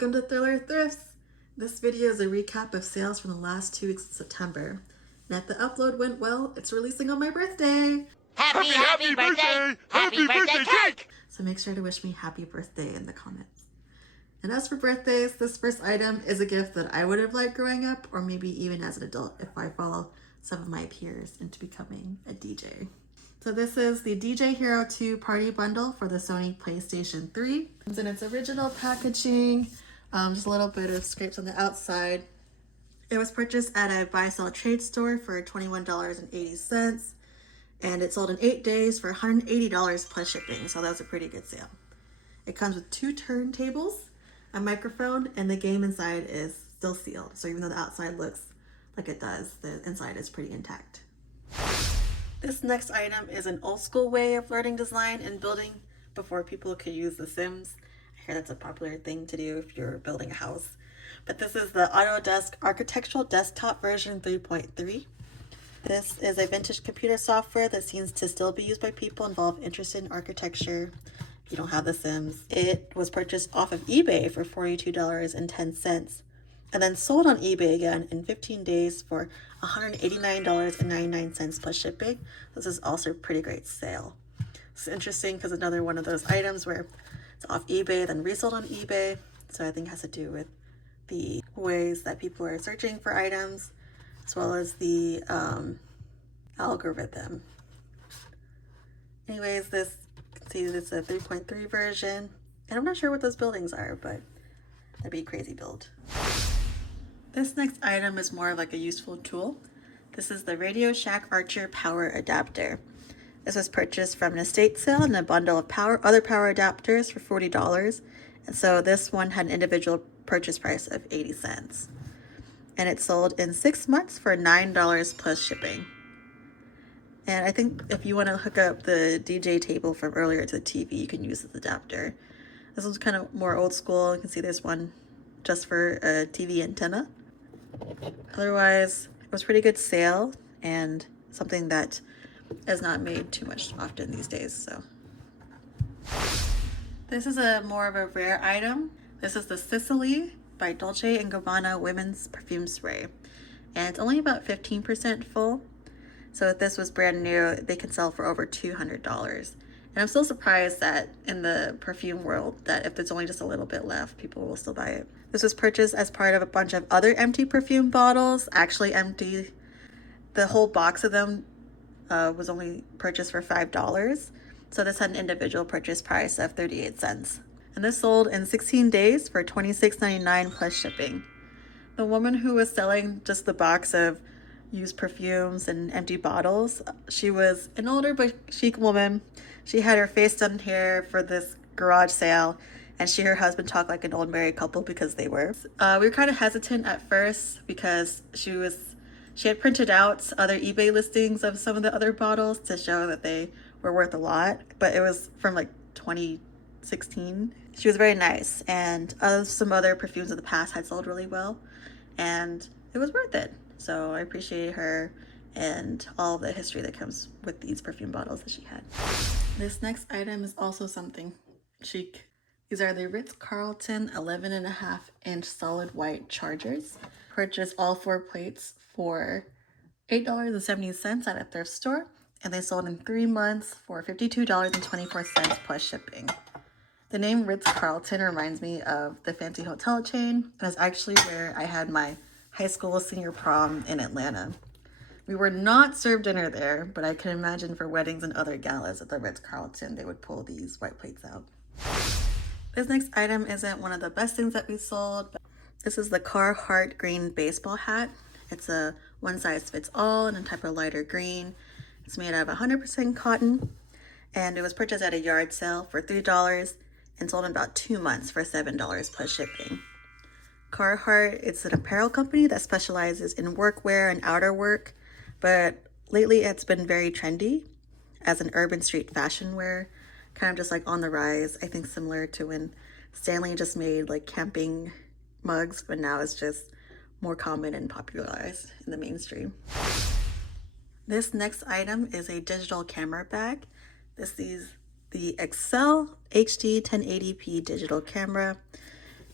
Welcome to Thriller Thrifts. This video is a recap of sales from the last 2 weeks of September. And if the upload went well, it's releasing on my birthday. Happy birthday! Happy birthday cake! So make sure to wish me happy birthday in the comments. And as for birthdays, this first item is a gift that I would have liked growing up, or maybe even as an adult if I follow some of my peers into becoming a DJ. So this is the DJ Hero 2 Party Bundle for the Sony PlayStation 3. It's in its original packaging, just a little bit of scrapes on the outside. It was purchased at a buy-sell trade store for $21.80, and it sold in 8 days for $180 plus shipping, so that was a pretty good sale. It comes with 2 turntables, a microphone, and the game inside is still sealed. So even though the outside looks like it does, the inside is pretty intact. This next item is an old school way of learning design and building before people could use The Sims. I hear that's a popular thing to do if you're building a house. But this is the Autodesk Architectural Desktop version 3.3. This is a vintage computer software that seems to still be used by people involved interested in architecture. If you don't have The Sims, it was purchased off of eBay for $42.10 and then sold on eBay again in 15 days for $189.99 plus shipping. This is also a pretty great sale. It's interesting because another one of those items where it's off eBay then resold on eBay. So I think it has to do with the ways that people are searching for items as well as the algorithm. Anyways, this, you can see it's a 3.3 version. And I'm not sure what those buildings are, but that'd be a crazy build. This next item is more like a useful tool. This is the Radio Shack Archer Power Adapter. This was purchased from an estate sale in a bundle of other power adapters for $40. And so this one had an individual purchase price of 80 cents. And it sold in 6 months for $9 plus shipping. And I think if you want to hook up the DJ table from earlier to the TV, you can use this adapter. This one's kind of more old school. You can see there's one just for a TV antenna. Otherwise, it was a pretty good sale and something that is not made too much often these days. So this is a more of a rare item. This is the Sicily by Dolce and Gobanna Women's Perfume Spray. And it's only about 15% full. So if this was brand new, they can sell for over $200. And I'm still surprised that in the perfume world, that if there's only just a little bit left, people will still buy it. This was purchased as part of a bunch of other empty perfume bottles, actually empty. The whole box of them was only purchased for $5. So this had an individual purchase price of 38 cents. And this sold in 16 days for $26.99 plus shipping. The woman who was selling just the box of used perfumes and empty bottles, she was an older but chic woman. She had her face done here for this garage sale, and she and her husband talked like an old married couple because they were. We were kind of hesitant at first because she had printed out other eBay listings of some of the other bottles to show that they were worth a lot, but it was from like 2016. She was very nice, and some other perfumes of the past had sold really well, and it was worth it. So I appreciate her and all the history that comes with these perfume bottles that she had. This next item is also something chic. These are the Ritz-Carlton 11.5-inch solid white chargers. Purchased all 4 plates for $8.70 at a thrift store, and they sold in 3 months for $52.24 plus shipping. The name Ritz-Carlton reminds me of the fancy hotel chain, and it's actually where I had my high school senior prom in Atlanta. We were not served dinner there, but I can imagine for weddings and other galas at the Ritz-Carlton, they would pull these white plates out. This next item isn't one of the best things that we sold, but this is the Carhartt green baseball hat. It's a one-size-fits-all in a type of lighter green. It's made out of 100% cotton, and it was purchased at a yard sale for $3 and sold in about 2 months for $7 plus shipping. Carhartt, it's an apparel company that specializes in workwear and outerwork, but lately it's been very trendy as an urban street fashion wear, kind of just like on the rise. I think similar to when Stanley just made like camping mugs, but now it's just more common and popularized in the mainstream. This next item is a digital camera bag. This is the Excel HD 1080p digital camera.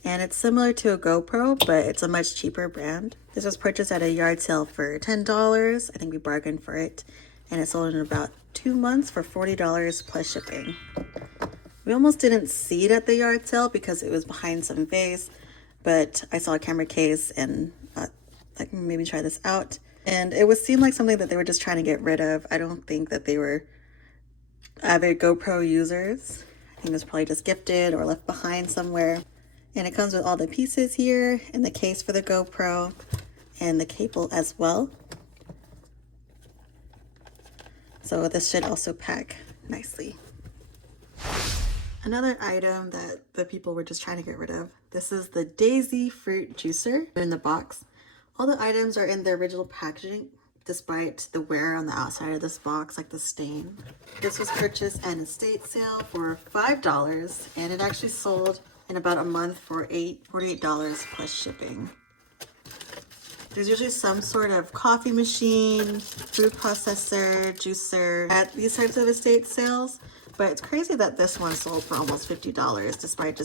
And it's similar to a GoPro, but it's a much cheaper brand. This was purchased at a yard sale for $10. I think we bargained for it. And it sold in about 2 months for $40 plus shipping. We almost didn't see it at the yard sale because it was behind some vase, but I saw a camera case and thought I can maybe try this out. And it seemed like something that they were just trying to get rid of. I don't think that they were avid GoPro users. I think it was probably just gifted or left behind somewhere. And it comes with all the pieces here and the case for the GoPro and the cable as well. So this should also pack nicely. Another item that the people were just trying to get rid of. This is the Daisy fruit juicer in the box. All the items are in the original packaging, despite the wear on the outside of this box, like the stain. This was purchased at an estate sale for $5, and it actually sold in about a month for $48 plus shipping. There's usually some sort of coffee machine, food processor, juicer at these types of estate sales. But it's crazy that this one sold for almost $50, despite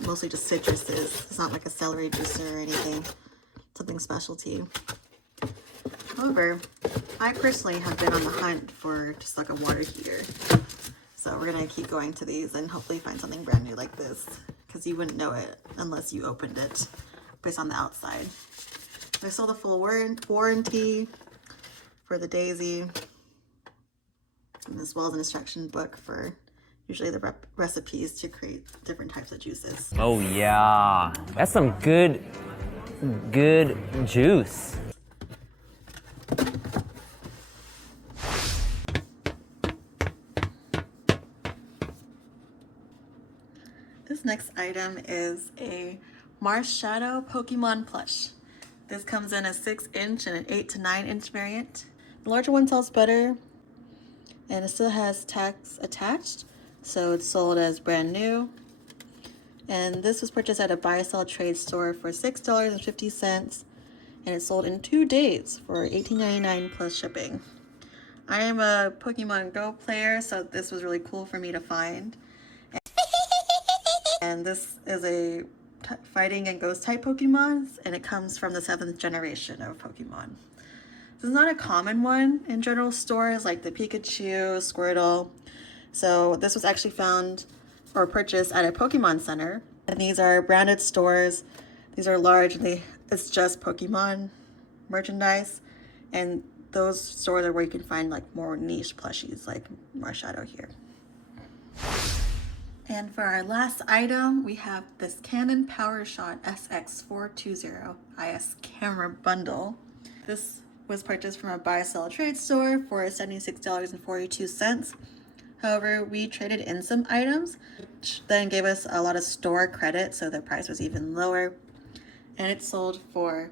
mostly just citruses. It's not like a celery juicer or anything, something specialty. However, I personally have been on the hunt for just like a water heater. So we're gonna keep going to these and hopefully find something brand new like this, because you wouldn't know it unless you opened it based on the outside. There's still the full warranty for the Daisy, as well as an instruction book for usually the recipes to create different types of juices. Oh yeah, that's some good juice. This next item is a Marshadow Pokemon plush. This comes in a 6-inch and an 8 to 9-inch variant. The larger one sells better, and it still has tags attached, so it's sold as brand new. And this was purchased at a buy-sell trade store for $6.50, and it sold in 2 days for $18.99 plus shipping. I am a Pokemon Go player, so this was really cool for me to find. And this is a fighting and ghost type Pokemon, and it comes from the 7th generation of Pokemon. This is not a common one in general stores like the Pikachu, Squirtle. So this was actually found or purchased at a Pokemon Center. And these are branded stores. These are large and it's just Pokemon merchandise. And those stores are where you can find like more niche plushies like Marshadow here. And for our last item, we have this Canon PowerShot SX420 IS camera bundle. This was purchased from a buy-sell trade store for $76.42. However, we traded in some items, which then gave us a lot of store credit, so the price was even lower. And it sold for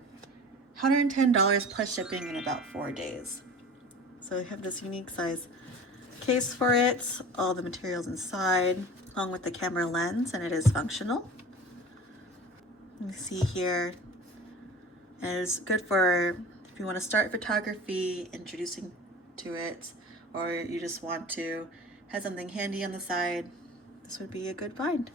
$110 plus shipping in about 4 days. So we have this unique size case for it, all the materials inside, along with the camera lens, and it is functional. You see here, and it is good for if you want to start photography, introducing to it, or you just want to have something handy on the side. This would be a good find.